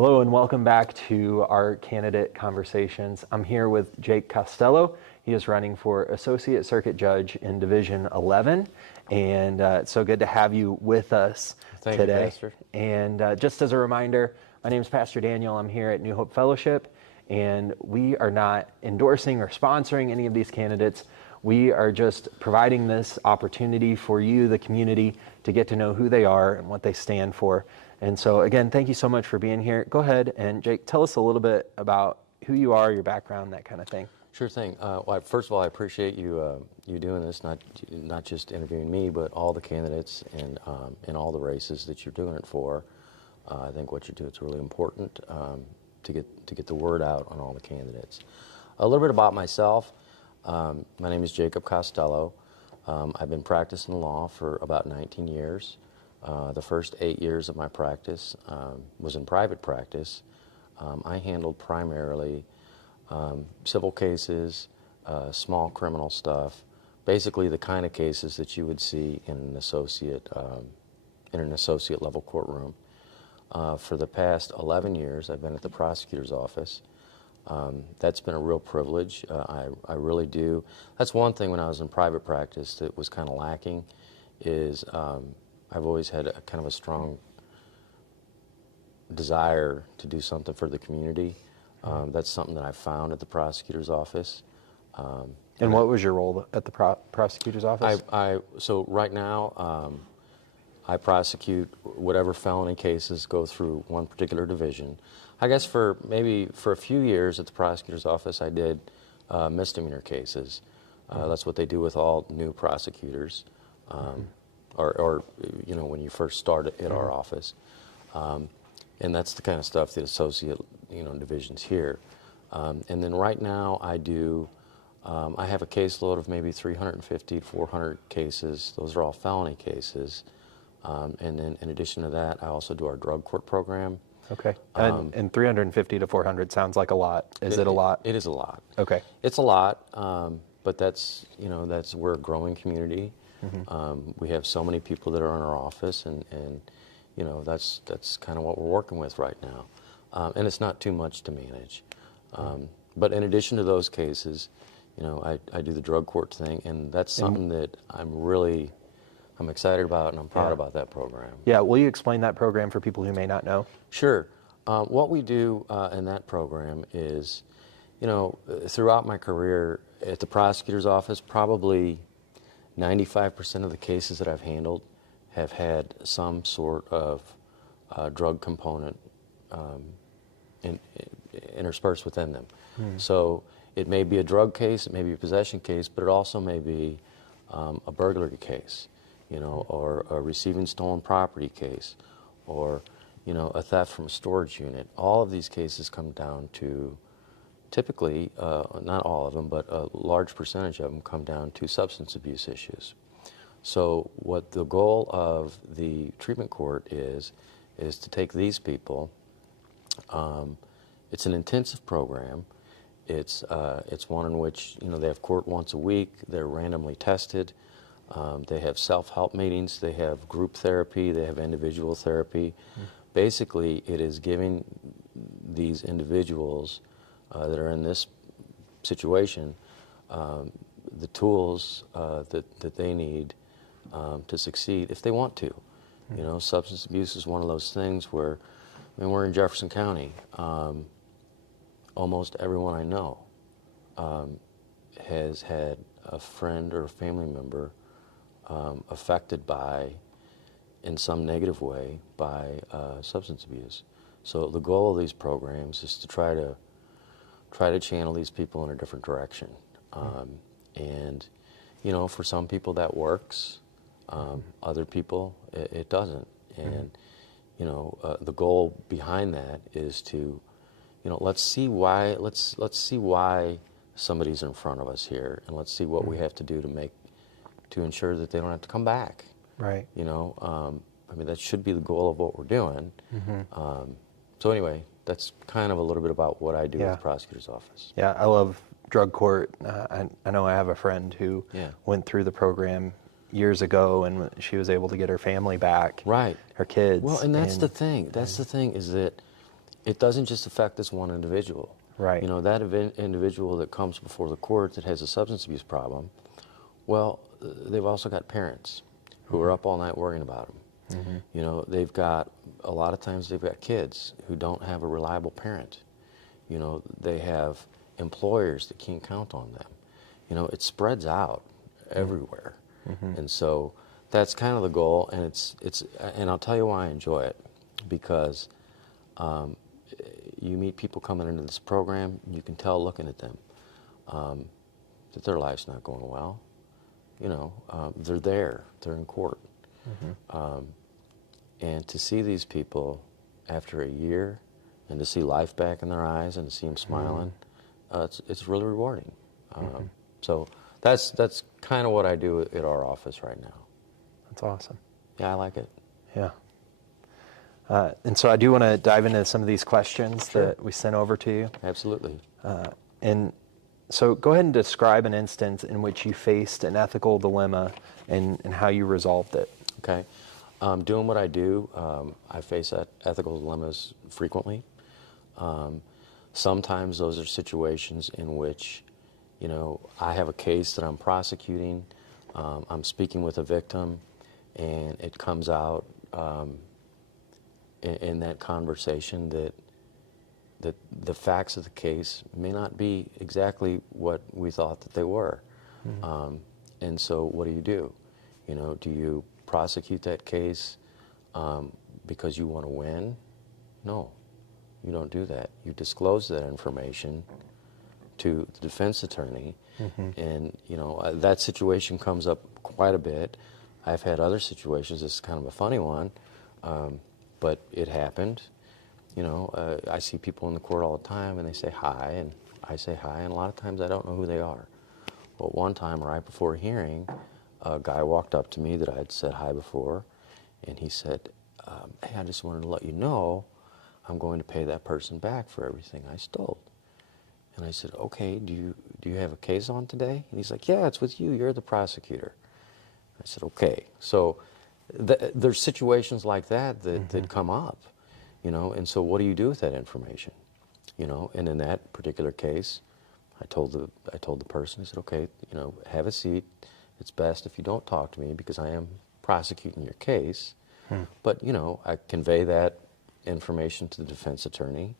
Hello and welcome back to our candidate conversations. I'm here with Jake Costello. He is running for Associate Circuit Judge in Division 11, and it's so good to have you with us Thank today. you, Pastor. And just as a reminder, my name is Pastor Daniel. I'm here at New Hope Fellowship, and we are not endorsing or sponsoring any of these candidates. We are just providing this opportunity for you, the community, to get to know who they are and what they stand for. And so, again, thank you so much for being here. Go ahead and, Jake, tell us a little bit about who you are, your background, that kind of thing. Sure thing. Well, first of all, I appreciate you doing this, not just interviewing me, but all the candidates and in all the races that you're doing it for. I think what you do is really important to get the word out on all the candidates. A little bit about myself. My name is Jacob Costello. I've been practicing law for about 19 years. The first 8 years of my practice was in private practice. I handled primarily civil cases, small criminal stuff, basically the kind of cases that you would see in an associate level courtroom. For the past 11 years, I've been at the prosecutor's office. That's been a real privilege. I really do. That's one thing when I was in private practice that was kind of lacking is I've always had kind of a strong desire to do something for the community. That's something that I found at the prosecutor's office. And what was your role at the prosecutor's office? So right now, I prosecute whatever felony cases go through one particular division. I guess for a few years at the prosecutor's office, I did misdemeanor cases. That's what they do with all new prosecutors. Or you know, when you first start at our office. And that's the kind of stuff that associate, divisions here. And then right now I have a caseload of maybe 350 to 400 cases. Those are all felony cases. And then in addition to that, I also do our drug court program. Okay. And 350 to 400 sounds like a lot. Is it a lot? It is a lot. Okay. It's a lot, but that's we're a growing community. We have so many people that are in our office, and that's kind of what we're working with right now. And it's not too much to manage. But in addition to those cases, I do the drug court thing, and that's something that I'm excited about, and I'm proud about that program. Yeah, will you explain that program for people who may not know? Sure. What we do in that program is, throughout my career at the prosecutor's office, probably 95% of the cases that I've handled have had some sort of drug component interspersed within them. So it may be a drug case, it may be a possession case, but it also may be a burglary case, or a receiving stolen property case, or a theft from a storage unit. All of these cases come down to, typically, not all of them, but a large percentage of them come down to substance abuse issues. So what the goal of the treatment court is to take these people. It's an intensive program. It's one in which they have court once a week. They're randomly tested. They have self-help meetings. They have group therapy. They have individual therapy. Basically, it is giving these individuals that are in this situation the tools that they need to succeed if they want to. Substance abuse is one of those things where, we're in Jefferson County. Almost everyone I know has had a friend or a family member affected by, in some negative way, by substance abuse. So the goal of these programs is to try to channel these people in a different direction. And, for some people that works. Other people, it doesn't. And, the goal behind that is to, let's see why somebody's in front of us here, and let's see what we have to do to ensure that they don't have to come back. Right. That should be the goal of what we're doing. So anyway, that's kind of a little bit about what I do at the prosecutor's office. Yeah, I love drug court. I know I have a friend who went through the program years ago, and she was able to get her family back. Right. Her kids. Well, and that's the thing. That's the thing, is that it doesn't just affect this one individual. Right. You know, that individual that comes before the court that has a substance abuse problem, well, they've also got parents who are up all night worrying about them. You know, they've got, a lot of times they've got kids who don't have a reliable parent. You know, they have employers that can't count on them. You know, it spreads out everywhere. And so that's kind of the goal, and and I'll tell you why I enjoy it, because you meet people coming into this program, you can tell looking at them that their life's not going well. You know, they're in court. And to see these people after a year, and to see life back in their eyes, and to see them smiling, it's really rewarding. So that's kind of what I do at our office right now. That's awesome. Yeah, I like it. Yeah. And so I do want to dive into some of these questions Sure. that we sent over to you. Absolutely. And so go ahead and describe an instance in which you faced an ethical dilemma and how you resolved it. Okay. Doing what I do, I face ethical dilemmas frequently. Sometimes those are situations in which, you know, I have a case that I'm prosecuting, I'm speaking with a victim, and it comes out in that conversation that the facts of the case may not be exactly what we thought that they were. And so what do? You know, do you prosecute that case because you want to win? No, you don't do that. You disclose that information to the defense attorney, and you know, that situation comes up quite a bit. I've had other situations. This is kind of a funny one, but it happened. You know, I see people in the court all the time, and they say hi, and I say hi, and a lot of times I don't know who they are. But one time, right before a hearing, a guy walked up to me that I had said hi before, and he said, hey, I just wanted to let you know I'm going to pay that person back for everything I stole. And I said, okay, do you have a case on today? And he's like, yeah, it's with you. You're the prosecutor. I said, okay. So there's situations like that that come up, you know, and so what do you do with that information? You know, and in that particular case, I told the person, I said, okay, you know, have a seat. It's best if you don't talk to me because I am prosecuting your case. But, you know, I convey that information to the defense attorney.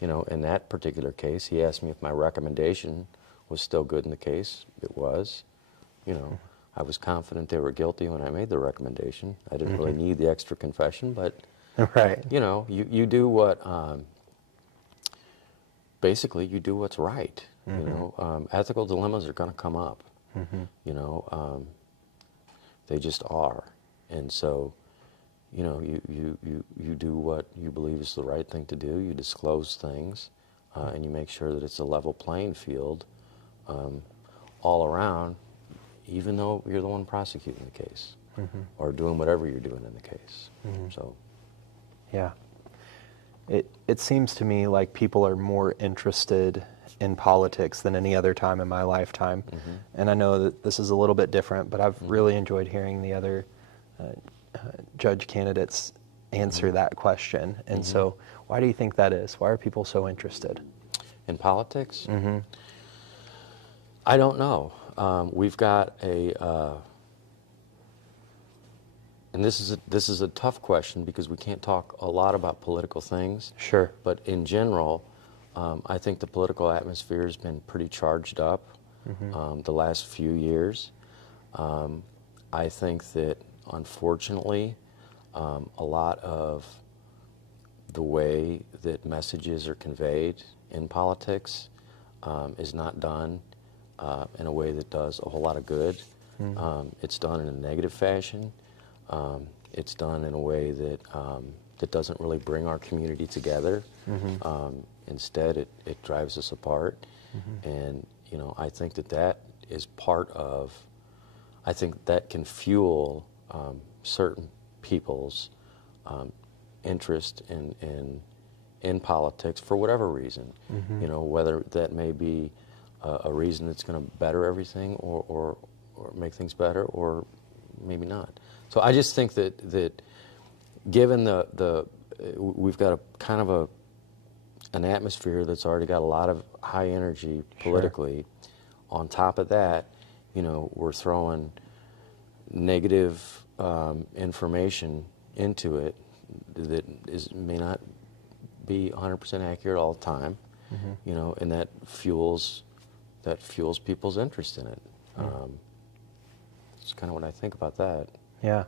You know, in that particular case, he asked me if my recommendation was still good in the case. It was. You know, I was confident they were guilty when I made the recommendation. I didn't really need the extra confession, but, Right. you know, you do what, basically you do what's right. You know, ethical dilemmas are going to come up. You know, they just are. And so, you know, you do what you believe is the right thing to do. You disclose things, and you make sure that it's a level playing field all around, even though you're the one prosecuting the case or doing whatever you're doing in the case. So, Yeah. It seems to me like people are more interested in politics than any other time in my lifetime. And I know that this is a little bit different, but I've really enjoyed hearing the other judge candidates answer that question. And so why do you think that is? Why are people so interested? in politics? I don't know. We've got and this is a tough question because we can't talk a lot about political things. Sure. But in general, I think the political atmosphere has been pretty charged up the last few years. I think that, unfortunately, a lot of the way that messages are conveyed in politics is not done in a way that does a whole lot of good. It's done in a negative fashion. It's done in a way that that doesn't really bring our community together. Instead, it drives us apart. And you know, I think that is part of. I think that can fuel certain people's interest in politics for whatever reason. You know, whether that may be a reason that's going to better everything or make things better, or maybe not. So I just think that given the we've got a kind of an atmosphere that's already got a lot of high energy politically. Sure. On top of that, you know, we're throwing negative information into it that may not be 100% accurate all the time, you know, and that fuels people's interest in it. It's kind of what I think about that. Yeah.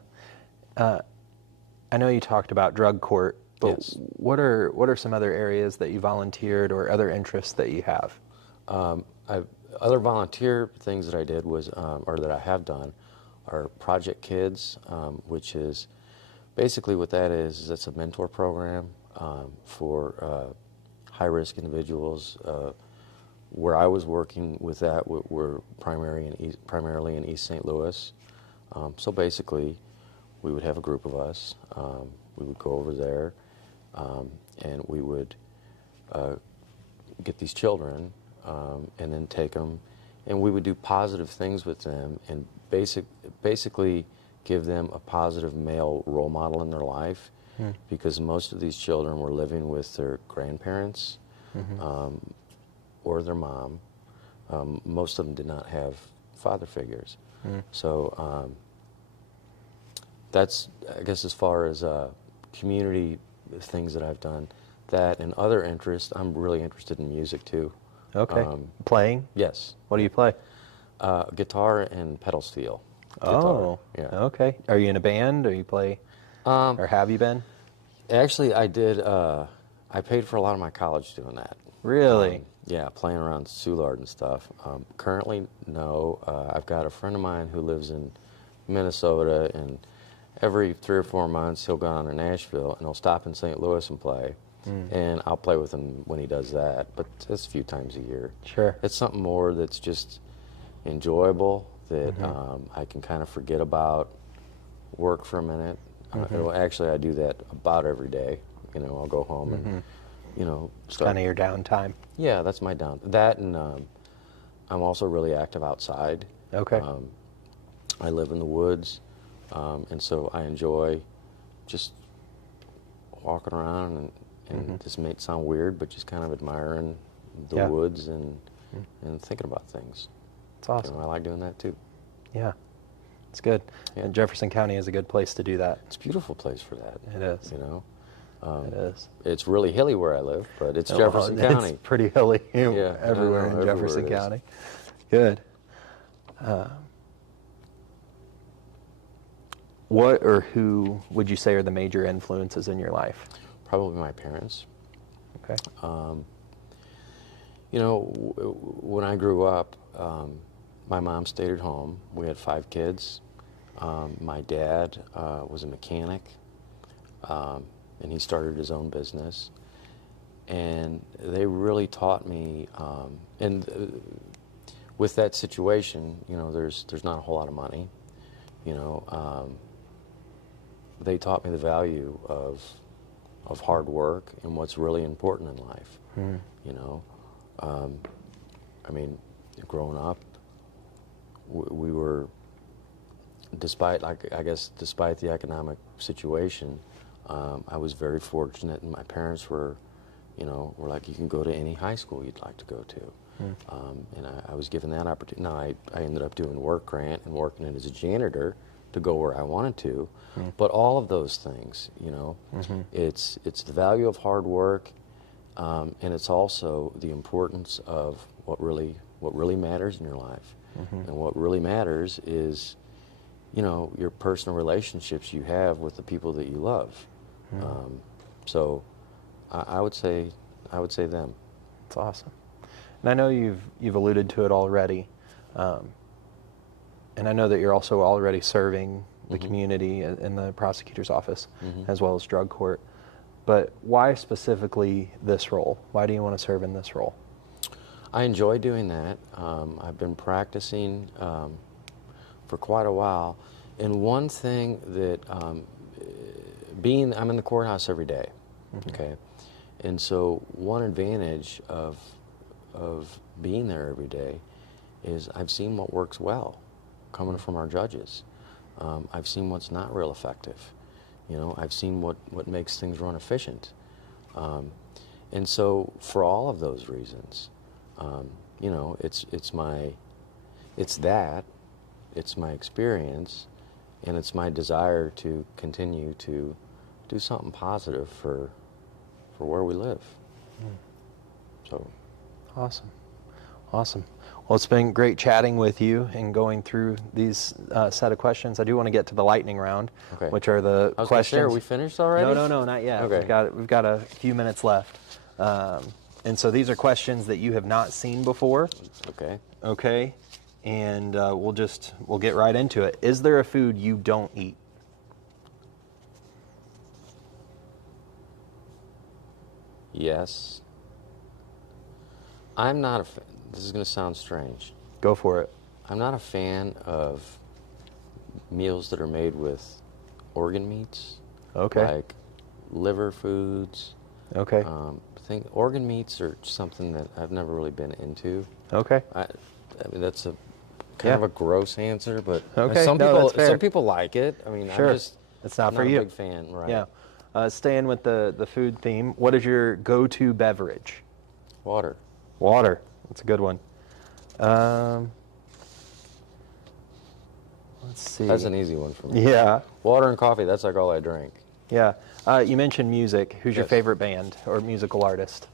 I know you talked about drug court, but yes. What are some other areas that you volunteered or other interests that you have? Other volunteer things that I did was, or that I have done, are Project Kids, which is basically what that is it's a mentor program for high-risk individuals. Where I was working with that were primarily in East St. Louis. So basically, we would have a group of us. We would go over there, and we would get these children and then take them, and we would do positive things with them and basically give them a positive male role model in their life, because most of these children were living with their grandparents or their mom. Most of them did not have father figures. So that's, I guess, as far as community things that I've done. That and other interests, I'm really interested in music too. Okay. Playing? Yes. What do you play? Guitar and pedal steel. Oh, guitar. Yeah. Okay. Are you in a band, or you play, or have you been? Actually, I did. I paid for a lot of my college doing that. Really? Yeah, playing around Soulard and stuff. Currently, no. I've got a friend of mine who lives in Minnesota, and every 3 or 4 months he'll go down to Nashville and he'll stop in St. Louis and play. And I'll play with him when he does that, but it's a few times a year. Sure. It's something more that's just enjoyable, that I can kind of forget about work for a minute. Actually, I do that about every day. You know, I'll go home and, you know, It's kind of your downtime. Yeah, that's my That, and I'm also really active outside. Okay. I live in the woods, and so I enjoy just walking around and this may sound weird, but just kind of admiring the woods and thinking about things. It's awesome. You know, I like doing that too. Yeah, it's good. Yeah. And Jefferson County is a good place to do that. It's a beautiful place for that. It is. You know, It is. it's really hilly where I live, but it's Jefferson County. It's pretty hilly Yeah, everywhere in Jefferson County. Good. What or who would you say are the major influences in your life? Probably my parents. Okay. You know, when I grew up, my mom stayed at home. We had 5 kids. My dad was a mechanic, and he started his own business. And they really taught me, with that situation, you know, there's not a whole lot of money. You know, they taught me the value of hard work and what's really important in life. You know, I mean, growing up, we were, despite the economic situation, I was very fortunate, and my parents were, you know, were like, you can go to any high school you'd like to go to. And I was given that opportunity. Now, I ended up doing work grant and working as a janitor to go where I wanted to. But all of those things, you know, it's the value of hard work, and it's also the importance of what really matters in your life. And what really matters is, you know, your personal relationships you have with the people that you love. So I would say them. That's awesome. And I know you've alluded to it already, and I know that you're also already serving the community in the prosecutor's office, as well as drug court. But why specifically this role? Why do you want to serve in this role? I enjoy doing that. I've been practicing for quite a while. And one thing that, I'm in the courthouse every day, okay? And so one advantage of being there every day is I've seen what works well coming from our judges. I've seen what's not real effective. You know, I've seen what makes things run efficient. And so for all of those reasons, you know, it's my experience, and it's my desire to continue to do something positive for where we live. So Awesome. Awesome. Well, it's been great chatting with you and going through these set of questions. I do want to get to the lightning round, Okay. which are the I was questions. gonna say, are we finished already? No, not yet. Okay. We've got a few minutes left. And so these are questions that you have not seen before. Okay. Okay. And we'll get right into it. Is there a food you don't eat? Yes. I'm not a fan. This is going to sound strange. Go for it. I'm not a fan of meals that are made with organ meats. Okay. Like liver foods. Okay. Organ meats are something that I've never really been into. Okay. I mean, that's a kind of a gross answer, but Okay. some No, people that's fair. some people like it. I mean, Sure. I'm just It's not for a you. big fan, right? Yeah. Staying with the food theme, what is your go-to beverage? Water. Water. That's a good one. Let's see. That's an easy one for me. Yeah. Water and coffee, that's like all I drink. Yeah. You mentioned music. Who's your Yes. favorite band or musical artist?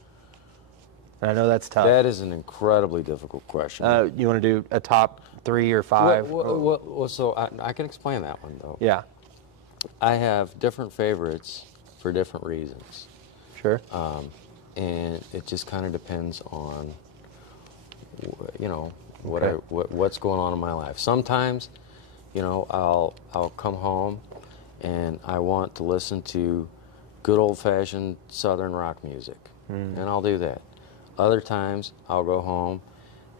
And I know that's tough. That is an incredibly difficult question. You want to do a top 3 or 5? Well, so I can explain that one, though. Yeah. I have different favorites for different reasons. Sure. And it just kind of depends on, you know, Okay. what's going on in my life. Sometimes, you know, I'll come home and I want to listen to good old-fashioned Southern rock music, and I'll do that. Other times, I'll go home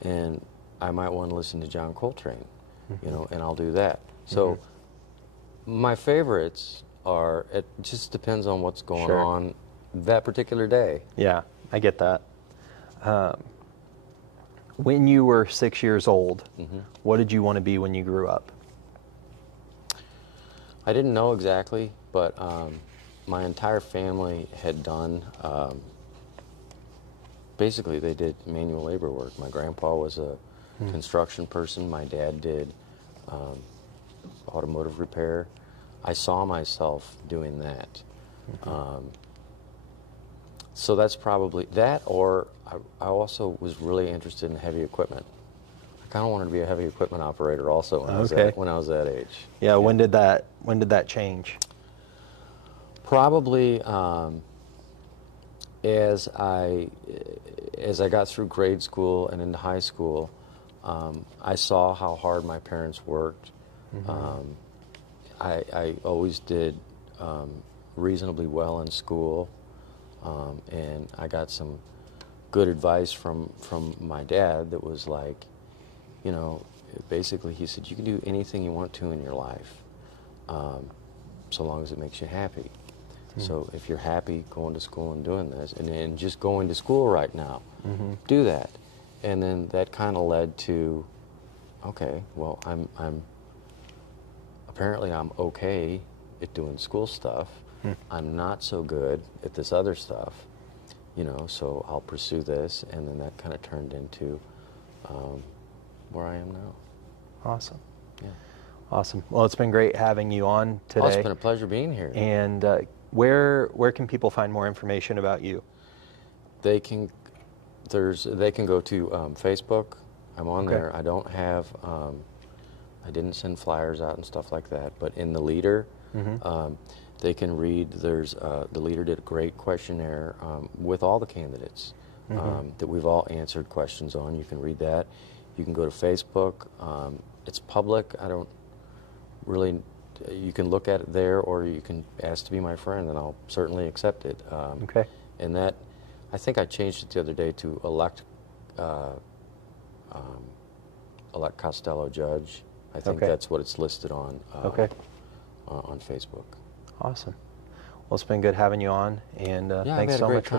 and I might want to listen to John Coltrane, you know, and I'll do that. So my favorites are, it just depends on what's going Sure. on that particular day. Yeah, I get that. When you were 6 years old, what did you want to be when you grew up? I didn't know exactly, but my entire family had done, basically they did manual labor work. My grandpa was a construction person. My dad did automotive repair. I saw myself doing that. So that's probably that, or I also was really interested in heavy equipment. I kind of wanted to be a heavy equipment operator also when I was that age. Yeah, when did that change? Probably as I got through grade school and into high school, I saw how hard my parents worked. I always did reasonably well in school, and I got some good advice from my dad that was like, you know, basically he said, you can do anything you want to in your life, so long as it makes you happy. So if you're happy going to school and doing this, and then just going to school right now, do that. And then that kind of led to, okay, well, apparently I'm okay at doing school stuff. I'm not so good at this other stuff, you know, so I'll pursue this. And then that kind of turned into where I am now. Awesome. Yeah. Awesome. Well, it's been great having you on today. Oh, it's been a pleasure being here. And where can people find more information about you? They can go to Facebook. I'm on Okay. there. I don't have, I didn't send flyers out and stuff like that, but in the leader, they can read, the leader did a great questionnaire with all the candidates that we've all answered questions on. You can read that. You can go to Facebook. It's public. I don't really, you can look at it there, or you can ask to be my friend, and I'll certainly accept it. Okay. And that, I think I changed it the other day to elect Costello judge. I think Okay. that's what it's listed on. Okay. On Facebook. Awesome. Well, it's been good having you on, and Yeah, I've thanks had a so great much for